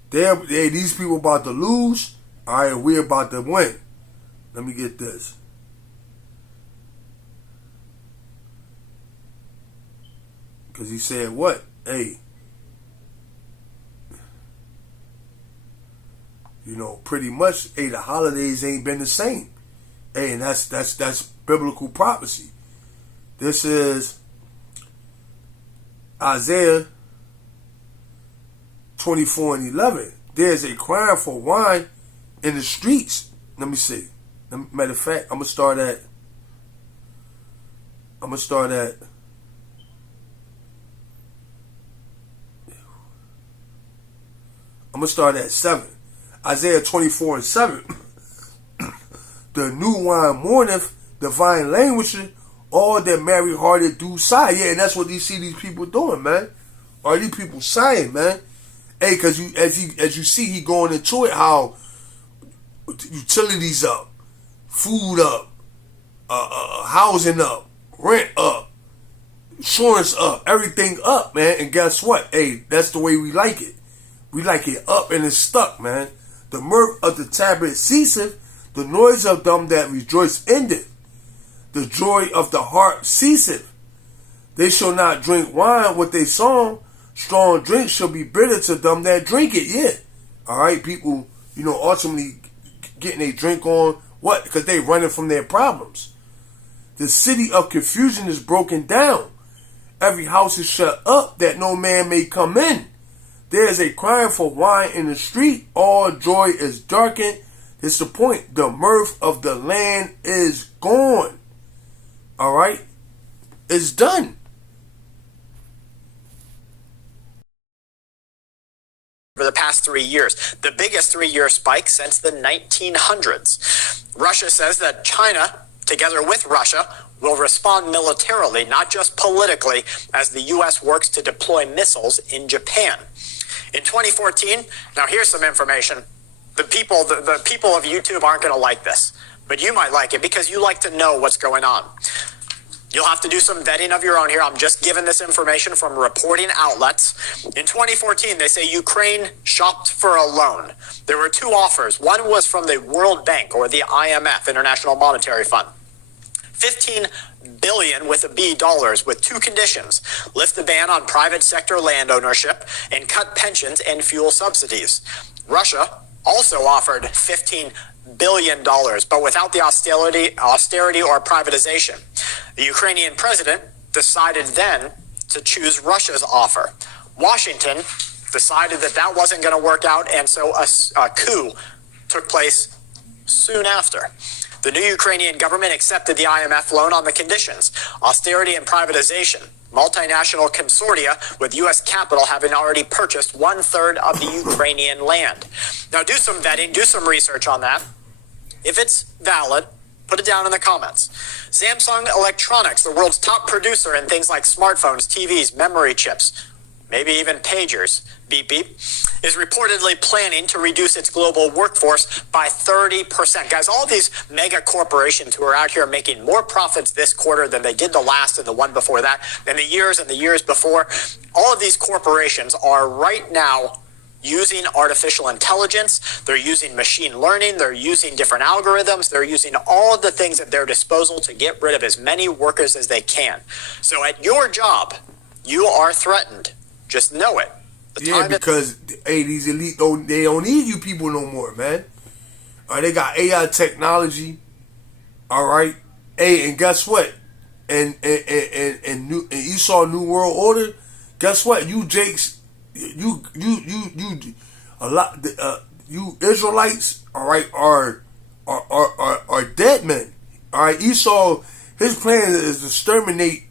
These people about to lose. All right, we about to win. Let me get this. Because he said what? Hey, you know, pretty much, hey, the holidays ain't been the same. Hey, and that's biblical prophecy. This is Isaiah 24:11. There's a crying for wine in the streets. Let me see. Matter of fact, I'm gonna start at 7. Isaiah 24:7. The new wine mourneth, the vine languisheth, all that merry hearted do sigh. Yeah, and that's what you see these people doing, man. Are these people sighing, man? Hey, because as you see, he going into it, how utilities up, food up, housing up, rent up, insurance up, everything up, man. And guess what? Hey, that's the way we like it. We like it up and it's stuck, man. The mirth of the tabret ceaseth, the noise of them that rejoice endeth. The joy of the heart ceaseth. They shall not drink wine with their song. Strong drink shall be bitter to them that drink it. Yeah. Alright, people, you know, ultimately getting a drink on. What? Because they running from their problems. The city of confusion is broken down. Every house is shut up that no man may come in. There is a crying for wine in the street. All joy is darkened. It's the point. The mirth of the land is gone. Alright? It's done. For the past 3 years, the biggest 3-year spike since the 1900s. Russia says that China, together with Russia, will respond militarily, not just politically, as the U.S. works to deploy missiles in Japan. In 2014, now here's some information. The people of YouTube aren't going to like this, but you might like it because you like to know what's going on. You'll have to do some vetting of your own here. I'm just giving this information from reporting outlets. In 2014, they say Ukraine shopped for a loan. There were 2 offers. One was from the World Bank, or the IMF, International Monetary Fund. $15 billion with a B dollars with 2 conditions: lift the ban on private sector land ownership and cut pensions and fuel subsidies. Russia also offered $15 billion, but without the austerity or privatization. The Ukrainian president decided then to choose Russia's offer. Washington decided that wasn't going to work out, and so a coup took place soon after. The new Ukrainian government accepted the IMF loan on the conditions: austerity and privatization, multinational consortia with U.S. capital having already purchased 1/3 of the Ukrainian land. Now do some vetting, do some research on that. If it's valid, put it down in the comments. Samsung Electronics, the world's top producer in things like smartphones, TVs, memory chips, maybe even pagers, beep beep, is reportedly planning to reduce its global workforce by 30%. Guys, all these mega corporations who are out here making more profits this quarter than they did the last and the one before that, and the years before, all of these corporations are right now using artificial intelligence. They're using machine learning. They're using different algorithms. They're using all of the things at their disposal to get rid of as many workers as they can. So at your job, you are threatened. Just know it. Because hey, these elite they don't need you people no more, man. They got AI technology. All right. Hey, and guess what? And Esau New World Order. Guess what? You Jakes. You Israelites, all right, are dead men. All right, Esau, his plan is to exterminate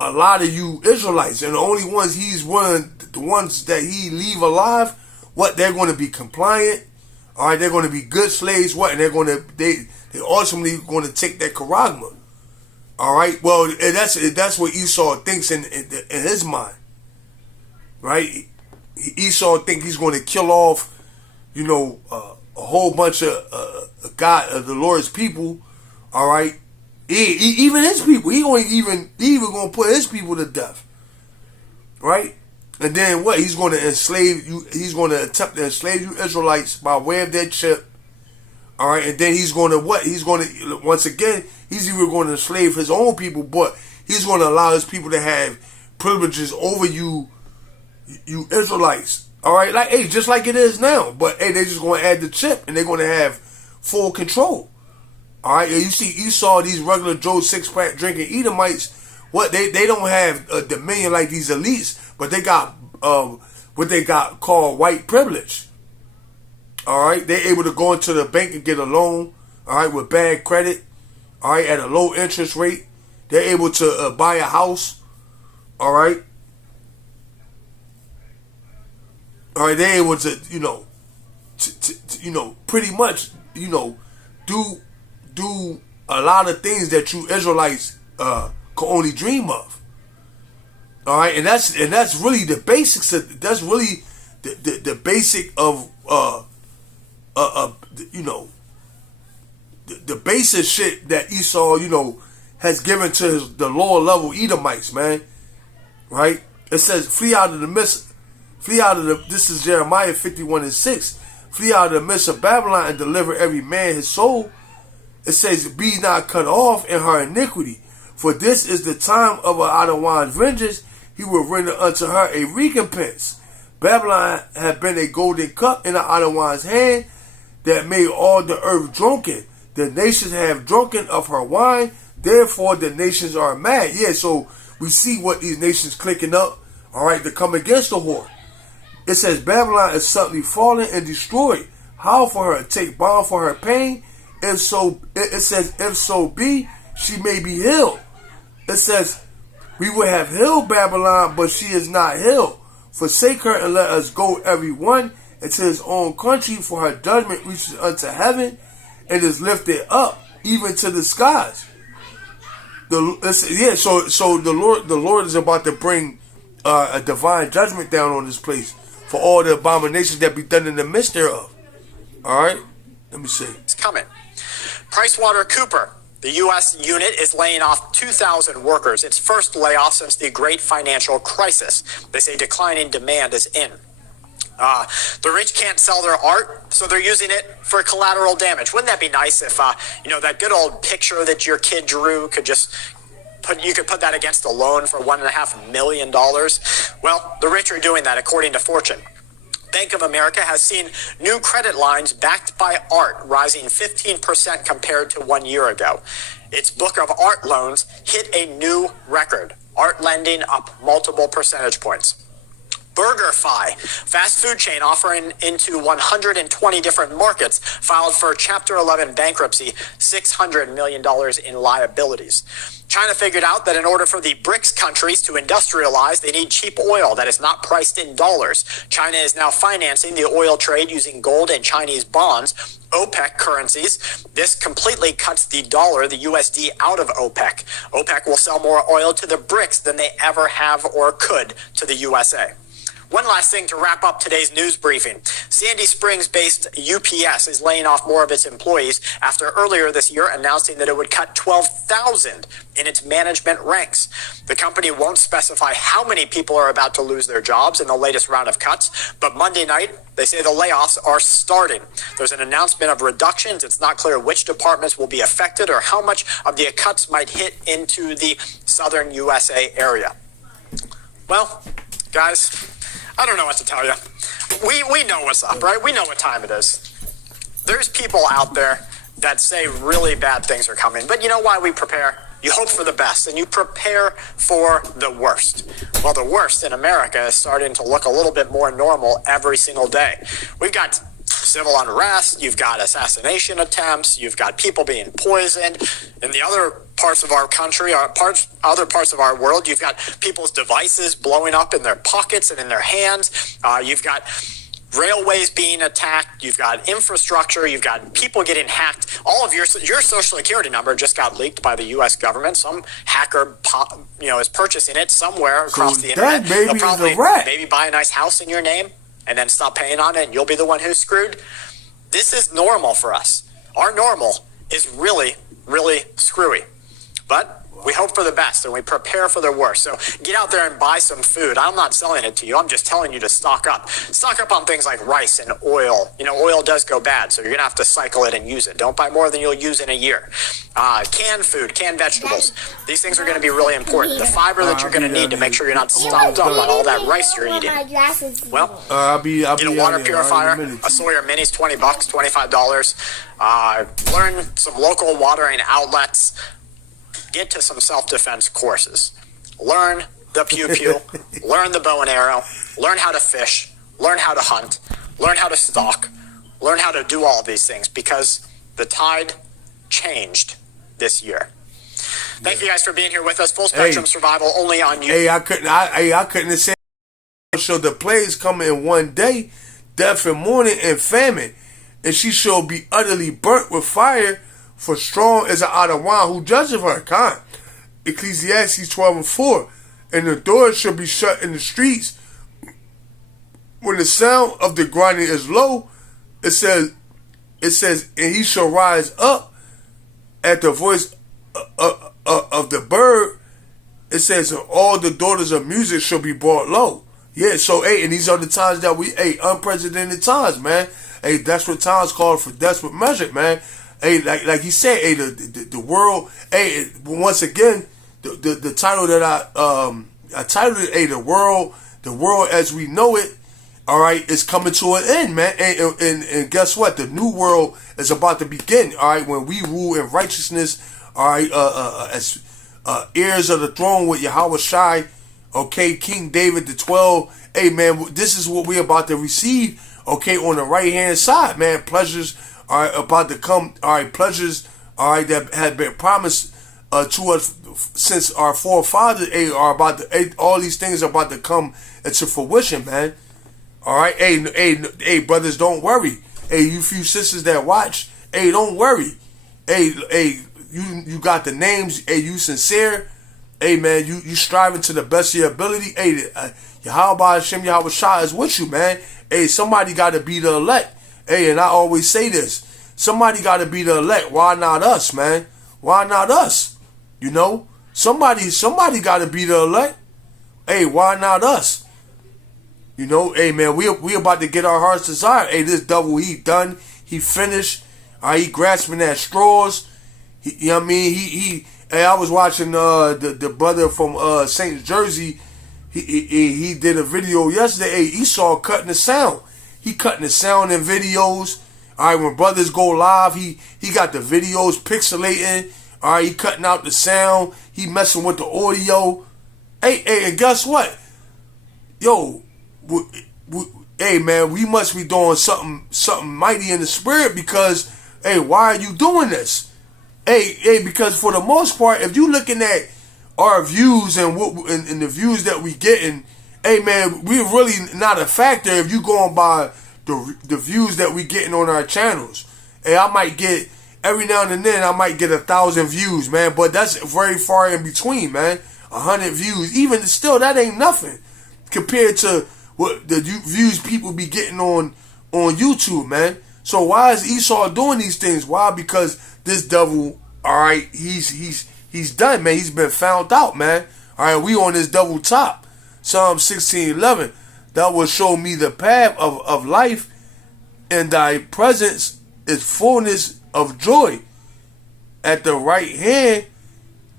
a lot of you Israelites, and the only ones he's willing, the ones that he leave alive, what, they're going to be compliant. All right, they're going to be good slaves. What, and they ultimately going to take their charagma. All right, well, that's what Esau thinks in his mind, right? Esau think he's going to kill off, a whole bunch of the Lord's people. All right, even his people. He even going to put his people to death, right? And then what? He's going to enslave you. He's going to attempt to enslave you Israelites by way of their chip. All right, and then he's going to what? He's going to, once again, he's even going to enslave his own people, but he's going to allow his people to have privileges over you Israelites. All right, like, hey, just like it is now. But hey, they're just going to add the chip, and they're going to have full control. All right, and you see Esau, these regular Joe six-pack drinking Edomites, what, they don't have a dominion like these elites, but they got what they got called white privilege. All right, they're able to go into the bank and get a loan, all right, with bad credit, all right, at a low interest rate. They're able to buy a house, all right. All right, they're able to, pretty much, do a lot of things that you Israelites can only dream of. All right, and that's really the basics. That's really the basic of the basic shit that Esau, has given to the lower level Edomites, man. Right? It says, this is Jeremiah 51:6. Flee out of the midst of Babylon and deliver every man his soul. It says, be not cut off in her iniquity, for this is the time of Adonai's vengeance. He will render unto her a recompense. Babylon had been a golden cup in Adonai's hand that made all the earth drunken. The nations have drunken of her wine, therefore the nations are mad. Yeah, so we see what these nations clicking up, all right, to come against the whore. It says Babylon is suddenly fallen and destroyed. How for her? Take bond for her pain. If so, it says, if so be, she may be healed. It says, we would have healed Babylon, but she is not healed. Forsake her and let us go every one into his own country, for her judgment reaches unto heaven and is lifted up even to the skies. So the Lord is about to bring a divine judgment down on this place for all the abominations that be done in the midst thereof. All right, let me see. It's coming. PricewaterhouseCoopers, the U.S. unit, is laying off 2,000 workers. Its first layoff since the great financial crisis. They say declining demand is in. The rich can't sell their art, so they're using it for collateral damage. Wouldn't that be nice if, that good old picture that your kid drew could just you could put that against a loan for $1.5 million? Well, the rich are doing that, according to Fortune. Bank of America has seen new credit lines backed by art rising 15% compared to 1 year ago. Its book of art loans hit a new record. Art lending up multiple percentage points. BurgerFi, fast food chain offering into 120 different markets, filed for Chapter 11 bankruptcy, $600 million in liabilities. China figured out that in order for the BRICS countries to industrialize, they need cheap oil that is not priced in dollars. China is now financing the oil trade using gold and Chinese bonds, OPEC currencies. This completely cuts the dollar, the USD, out of OPEC. OPEC will sell more oil to the BRICS than they ever have or could to the USA. One last thing to wrap up today's news briefing. Sandy Springs-based UPS is laying off more of its employees after earlier this year announcing that it would cut 12,000 in its management ranks. The company won't specify how many people are about to lose their jobs in the latest round of cuts, but Monday night, they say the layoffs are starting. There's an announcement of reductions. It's not clear which departments will be affected or how much of the cuts might hit into the southern USA area. Well, guys, I don't know what to tell you. We know what's up, right? We know what time it is. There's people out there that say really bad things are coming. But you know why we prepare? You hope for the best, and you prepare for the worst. Well, the worst in America is starting to look a little bit more normal every single day. We've got civil unrest, you've got assassination attempts, you've got people being poisoned. In the other parts of our country, other parts of our world, you've got people's devices blowing up in their pockets and in their hands. You've got railways being attacked. You've got infrastructure. You've got people getting hacked. All of your social security number just got leaked by the U.S. government. Some hacker, is purchasing it somewhere across the internet. They'll probably maybe buy a nice house in your name and then stop paying on it, and you'll be the one who's screwed. This is normal for us. Our normal is really, really screwy. But we hope for the best and we prepare for the worst. So get out there and buy some food. I'm not selling it to you. I'm just telling you to stock up. Stock up on things like rice and oil. Oil does go bad, so you're going to have to cycle it and use it. Don't buy more than you'll use in a year. Canned food, canned vegetables. These things are going to be really important. The fiber that you're going to need to make sure you're not stocked up on all that rice you're eating. Well, get a water purifier. A Sawyer Mini's $20, $25. Learn some local watering outlets. Get to some self-defense courses. Learn the pew-pew. Learn the bow and arrow. Learn how to fish. Learn how to hunt. Learn how to stalk. Learn how to do all of these things, because the tide changed this year. Thank you guys for being here with us. Full Spectrum Survival only on YouTube. I couldn't have said. So the plagues come in one day, death and mourning and famine, and she shall be utterly burnt with fire. For strong is an Adawan who judgeth her. Kind. Ecclesiastes 12:4. And the doors shall be shut in the streets. When the sound of the grinding is low, it says, and he shall rise up at the voice of the bird. It says, all the daughters of music shall be brought low. Yeah, so, and these are the times that unprecedented times, man. Desperate times called for desperate measure, man. Like you said, the world. Once again, the title that I titled it, the world as we know it, all right, is coming to an end, man. And guess what? The new world is about to begin. All right, when we rule in righteousness, all right, as heirs of the throne with Yahweh Shai, okay, King David the 12. Hey, man, this is what we're about to receive. Okay, on the right hand side, man, pleasures are about to come. All right, pleasures, all right, that had been promised to us since our forefathers. Are about to. All these things are about to come into fruition, man. All right, hey, brothers, don't worry. Hey, you few sisters that watch, hey, don't worry. Hey, you got the names. Hey, you sincere. Hey, man, you striving to the best of your ability. Hey, Yahweh Hashem Yahweh Shah is with you, man. Hey, somebody got to be the elect. Hey, and I always say this. Somebody got to be the elect. Why not us, man? Why not us? Somebody got to be the elect. Hey, why not us? Hey, man, we about to get our heart's desire. Hey, this devil, he done. He finished. He grasping at straws. You know what I mean? Hey, I was watching the brother from St. Jersey. He did a video yesterday. Hey, Esau cutting the sound. He cutting the sound in videos. All right, when brothers go live, he got the videos pixelating. All right, he cutting out the sound. He messing with the audio. Hey, and guess what? Yo, hey, man, we must be doing something mighty in the spirit, because, hey, why are you doing this? Hey, because for the most part, if you looking at our views and the views that we getting, hey, man, we're really not a factor if you going by the views that we getting on our channels. Hey, I might get, every now and then, I might get 1,000 views, man, but that's very far in between, man. 100 views, even still, that ain't nothing compared to what the views people be getting on YouTube, man. So why is Esau doing these things? Why? Because this devil, all right, he's done, man. He's been found out, man. All right, we on this double top. Psalm 16:11. That will show me the path of life, and thy presence is fullness of joy. At the right hand,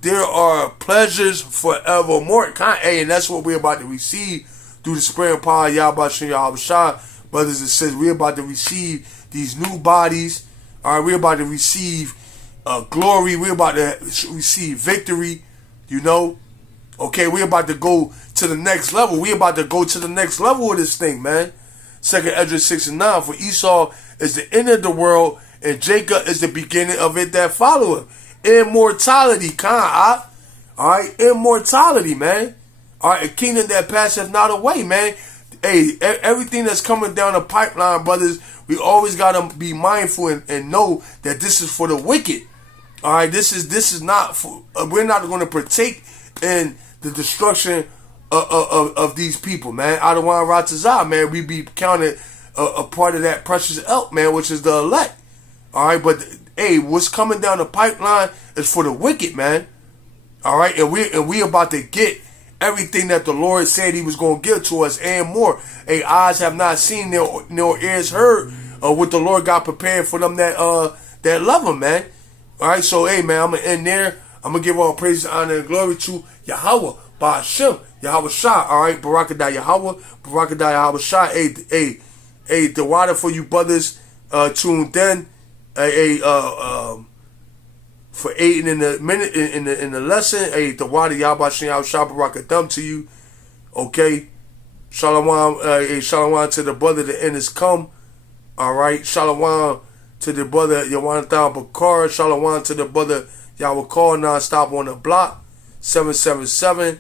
there are pleasures forevermore. And that's what we're about to receive through the supreme power of Yahweh Shem Yahweh Shah. Brothers and sisters, we're about to receive these new bodies. All right, we're about to receive glory. We're about to receive victory. Okay, we're about to go to the next level. We're about to go to the next level of this thing, man. 2nd Ezra 6 and 9. For Esau is the end of the world, and Jacob is the beginning of it that follow him. Immortality, alright, immortality, man. Alright, a kingdom that passeth not away, man. Hey, everything that's coming down the pipeline, brothers, we always gotta be mindful and know that this is for the wicked. Alright, this is not for, we're not gonna partake in the destruction of these people, man. Adawan Ratazah, man, we be counted a part of that precious elk, man, which is the elect. Alright, but hey, what's coming down the pipeline is for the wicked, man. Alright, and we about to get everything that the Lord said he was going to give to us and more. Hey, eyes have not seen, nor ears heard what the Lord got prepared for them that love him, man. Alright, so hey, man, I'm going to end there. I'm going to give all praise, honor, and glory to Yahweh, Ba'ashem, Yahweh Shah. Alright, Barakadah Yahweh, Barakadah Yahweh Shah. Hey, the water for you brothers tuned in. For aiding in the minute in the lesson, the water Yahweh Shah Barakadam to you. Okay, shalom, shalom to the brother. The end has come. All right, shalom to the brother Yawanathan Bakar. Shalom to the brother Yahweh Call non-stop on the block 777.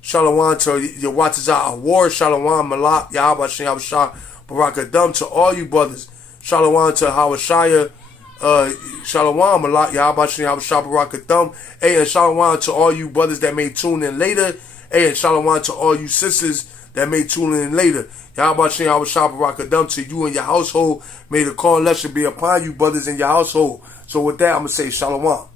Shalom to Yawatazah Award. Shalom Malak Yahweh Shah Barakadam to all you brothers. Shalom to Hawashaya. Shalom, Malak, Yahweh Shah Barakathum. Hey, and shalom to all you brothers that may tune in later. Hey, and shalom to all you sisters that may tune in later. Yahweh Shah Barakathum to you and your household. May the call lesson be upon you, brothers, in your household. So with that, I'm going to say shalom.